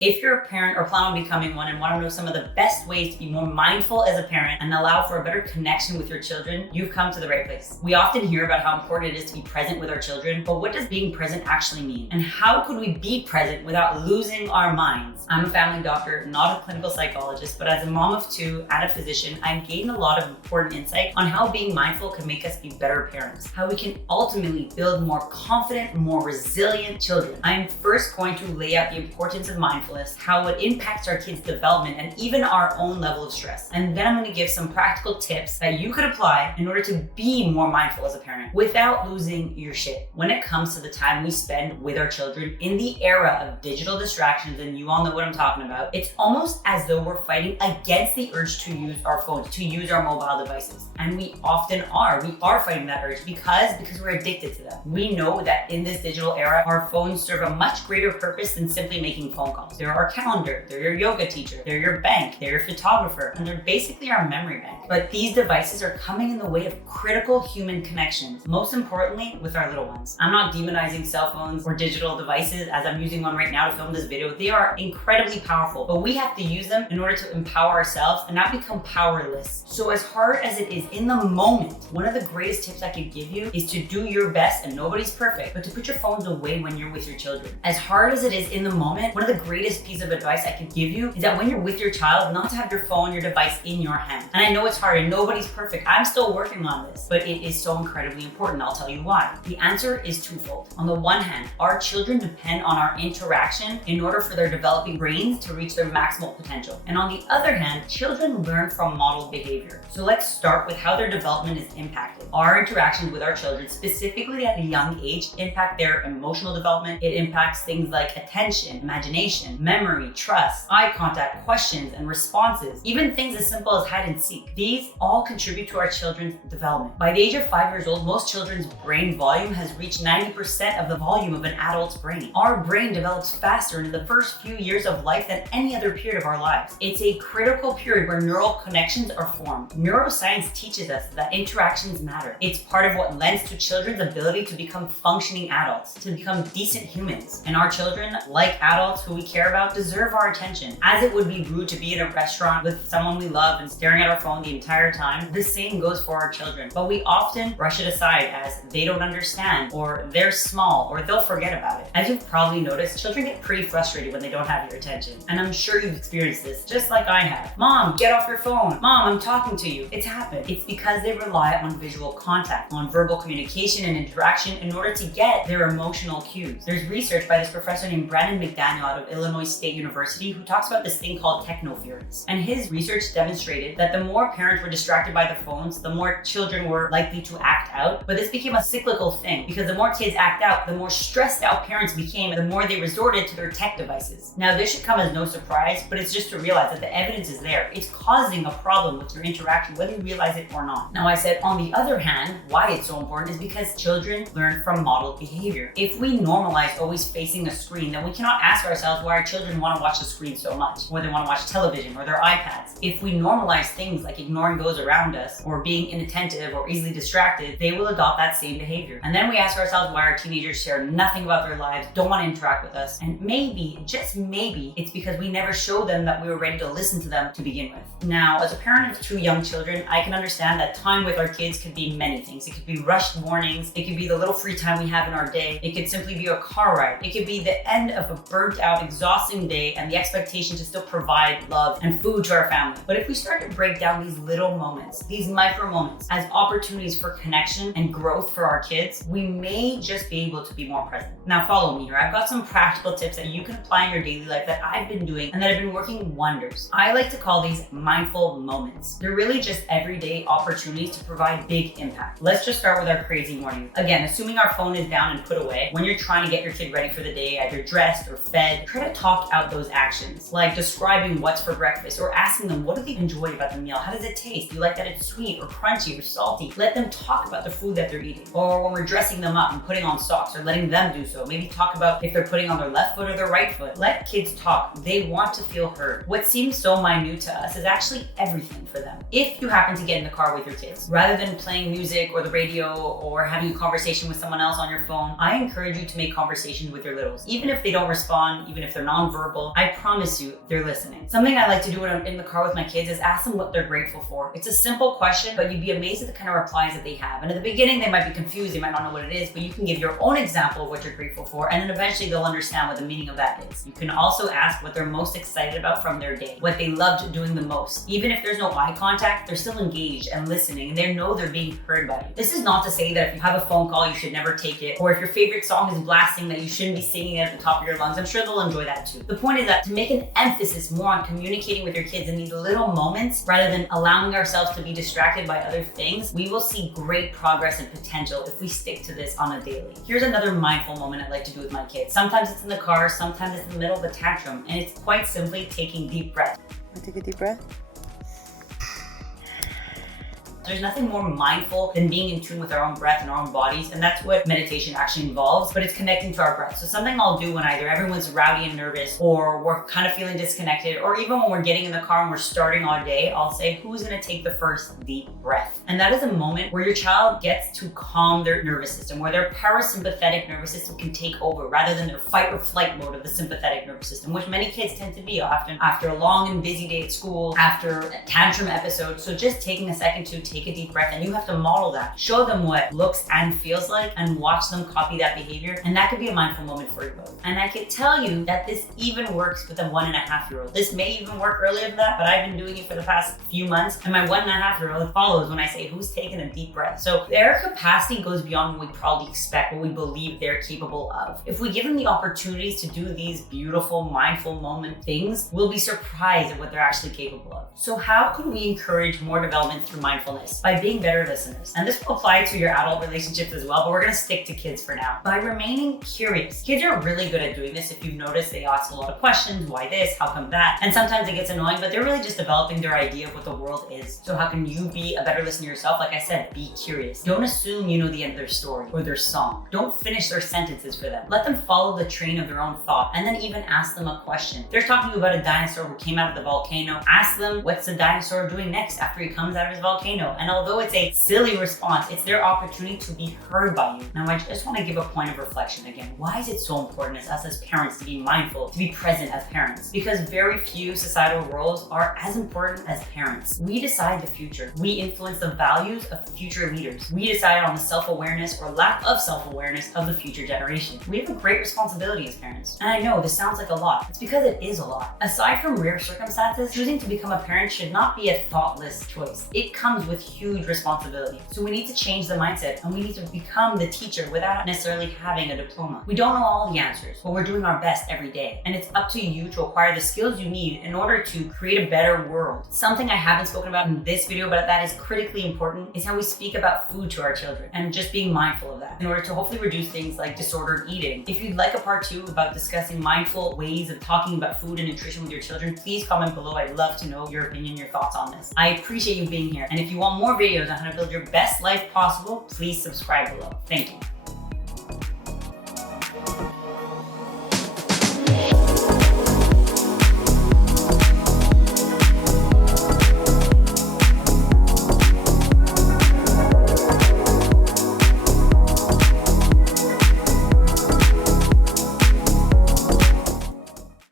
If you're a parent or plan on becoming one and want to know some of the best ways to be more mindful as a parent and allow for a better connection with your children, you've come to the right place. We often hear about how important it is to be present with our children, but what does being present actually mean? And how could we be present without losing our minds? I'm a family doctor, not a clinical psychologist, but as a mom of two and a physician, I've gained a lot of important insight on how being mindful can make us be better parents, how we can ultimately build more confident, more resilient children. I'm first going to lay out the importance of mindfulness, how it impacts our kids' development and even our own level of stress. And then I'm going to give some practical tips that you could apply in order to be more mindful as a parent without losing your shit. When it comes to the time we spend with our children in the era of digital distractions, and you all know what I'm talking about, it's almost as though we're fighting against the urge to use our phones, to use our mobile devices. And we often are. We are fighting that urge because we're addicted to them. We know that in this digital era, our phones serve a much greater purpose than simply making phone calls. They're our calendar, they're your yoga teacher, they're your bank, they're your photographer, and they're basically our memory bank. But these devices are coming in the way of critical human connections, most importantly with our little ones. I'm not demonizing cell phones or digital devices as I'm using one right now to film this video. They are incredibly powerful, but we have to use them in order to empower ourselves and not become powerless. So as hard as it is in the moment, one of the greatest tips I could give you is to do your best, and nobody's perfect, but to put your phones away when you're with your children. As hard as it is in the moment, one of the greatest piece of advice I could give you is that when you're with your child, not to have your phone, your device in your hand. And I know it's hard and nobody's perfect. I'm still working on this, but it is so incredibly important. I'll tell you why. The answer is twofold. On the one hand, our children depend on our interaction in order for their developing brains to reach their maximal potential. And on the other hand, children learn from modeled behavior. So let's start with how their development is impacted. Our interactions with our children, specifically at a young age, impact their emotional development. It impacts things like attention, imagination, memory, trust, eye contact, questions and responses, even things as simple as hide and seek. These all contribute to our children's development. By the age of 5 years old, most children's brain volume has reached 90% of the volume of an adult's brain. Our brain develops faster in the first few years of life than any other period of our lives. It's a critical period where neural connections are formed. Neuroscience teaches us that interactions matter. It's part of what lends to children's ability to become functioning adults, to become decent humans. And our children, like adults who we care about, deserve our attention. As it would be rude to be in a restaurant with someone we love and staring at our phone the entire time, the same goes for our children. But we often brush it aside as they don't understand, or they're small, or they'll forget about it. As you've probably noticed, children get pretty frustrated when they don't have your attention. And I'm sure you've experienced this, just like I have. Mom, get off your phone. Mom, I'm talking to you. It's happened. It's because they rely on visual contact, on verbal communication and interaction in order to get their emotional cues. There's research by this professor named Brandon McDaniel out of Illinois State University who talks about this thing called technoference. And his research demonstrated that the more parents were distracted by the phones, the more children were likely to act out. But this became a cyclical thing because the more kids act out, the more stressed out parents became, the more they resorted to their tech devices. Now, this should come as no surprise, but it's just to realize that the evidence is there. It's causing a problem with your interaction, whether you realize it or not. Now, I said, on the other hand, why it's so important is because children learn from modeled behavior. If we normalize always facing a screen, then we cannot ask ourselves why our children want to watch the screen so much, or they want to watch television or their iPads. If we normalize things like ignoring those around us or being inattentive or easily distracted, they will adopt that same behavior. And then we ask ourselves why our teenagers share nothing about their lives, don't want to interact with us. And maybe, just maybe, it's because we never showed them that we were ready to listen to them to begin with. Now, as a parent of two young children, I can understand that time with our kids could be many things. It could be rushed mornings, it could be the little free time we have in our day, it could simply be a car ride, it could be the end of a burnt out, exhausting day and the expectation to still provide love and food to our family. But if we start to break down these little moments, these micro moments, as opportunities for connection and growth for our kids, we may just be able to be more present. Now follow me here. I've got some practical tips that you can apply in your daily life that I've been doing and that have been working wonders. I like to call these mindful moments. They're really just everyday opportunities to provide big impact. Let's just start with our crazy morning. Again, assuming our phone is down and put away, when you're trying to get your kid ready for the day, either dressed or fed, try to talk out those actions, like describing what's for breakfast or asking them what do they enjoy about the meal? How does it taste? Do you like that it's sweet or crunchy or salty? Let them talk about the food that they're eating. Or when we're dressing them up and putting on socks or letting them do so, maybe talk about if they're putting on their left foot or their right foot. Let kids talk. They want to feel heard. What seems so minute to us is actually everything for them. If you happen to get in the car with your kids, rather than playing music or the radio or having a conversation with someone else on your phone, I encourage you to make conversations with your littles. Even if they don't respond, even if they're nonverbal, I promise you, they're listening. Something I like to do when I'm in the car with my kids is ask them what they're grateful for. It's a simple question, but you'd be amazed at the kind of replies that they have. And at the beginning, they might be confused, they might not know what it is, but you can give your own example of what you're grateful for, and then eventually they'll understand what the meaning of that is. You can also ask what they're most excited about from their day, what they loved doing the most. Even if there's no eye contact, they're still engaged and listening, and they know they're being heard by you. This is not to say that if you have a phone call, you should never take it, or if your favorite song is blasting, that you shouldn't be singing it at the top of your lungs. I'm sure they'll enjoy that too. The point is that to make an emphasis more on communicating with your kids in these little moments, rather than allowing ourselves to be distracted by other things, we will see great progress and potential if we stick to this on a daily. Here's another mindful moment I like to do with my kids. Sometimes it's in the car, sometimes it's in the middle of a tantrum, and it's quite simply taking deep breaths. Take a deep breath. There's nothing more mindful than being in tune with our own breath and our own bodies, and that's what meditation actually involves, but it's connecting to our breath. So something I'll do when either everyone's rowdy and nervous, or we're kind of feeling disconnected, or even when we're getting in the car and we're starting our day, I'll say, who's gonna take the first deep breath? And that is a moment where your child gets to calm their nervous system, where their parasympathetic nervous system can take over rather than their fight or flight mode of the sympathetic nervous system, which many kids tend to be often after a long and busy day at school, after a tantrum episode. So just taking a second to take a deep breath, and you have to model that. Show them what looks and feels like and watch them copy that behavior, and that could be a mindful moment for you both. And I can tell you that this even works with a 1.5-year-old. This may even work earlier than that, but I've been doing it for the past few months, and my 1.5-year-old follows when I say, who's taking a deep breath? So their capacity goes beyond what we probably expect, what we believe they're capable of. If we give them the opportunities to do these beautiful, mindful moment things, we'll be surprised at what they're actually capable of. So how can we encourage more development through mindfulness? By being better listeners. And this will apply to your adult relationships as well, but we're gonna stick to kids for now. By remaining curious. Kids are really good at doing this. If you've noticed, they ask a lot of questions. Why this? How come that? And sometimes it gets annoying, but they're really just developing their idea of what the world is. So how can you be a better listener yourself? Like I said, be curious. Don't assume you know the end of their story or their song. Don't finish their sentences for them. Let them follow the train of their own thought, and then even ask them a question. If they're talking to you about a dinosaur who came out of the volcano, ask them, what's the dinosaur doing next after he comes out of his volcano? And although it's a silly response, it's their opportunity to be heard by you. Now, I just want to give a point of reflection again. Why is it so important as us as parents to be mindful, to be present as parents? Because very few societal roles are as important as parents. We decide the future. We influence the values of future leaders. We decide on the self-awareness or lack of self-awareness of the future generation. We have a great responsibility as parents. And I know this sounds like a lot. It's because it is a lot. Aside from rare circumstances, choosing to become a parent should not be a thoughtless choice. It comes with huge responsibility. So we need to change the mindset, and we need to become the teacher without necessarily having a diploma. We don't know all the answers, but we're doing our best every day. And it's up to you to acquire the skills you need in order to create a better world. Something I haven't spoken about in this video, but that is critically important, is how we speak about food to our children, and just being mindful of that in order to hopefully reduce things like disordered eating. If you'd like a part 2 about discussing mindful ways of talking about food and nutrition with your children, please comment below. I'd love to know your opinion, your thoughts on this. I appreciate you being here. And if you want more videos on how to build your best life possible, please subscribe below. Thank you.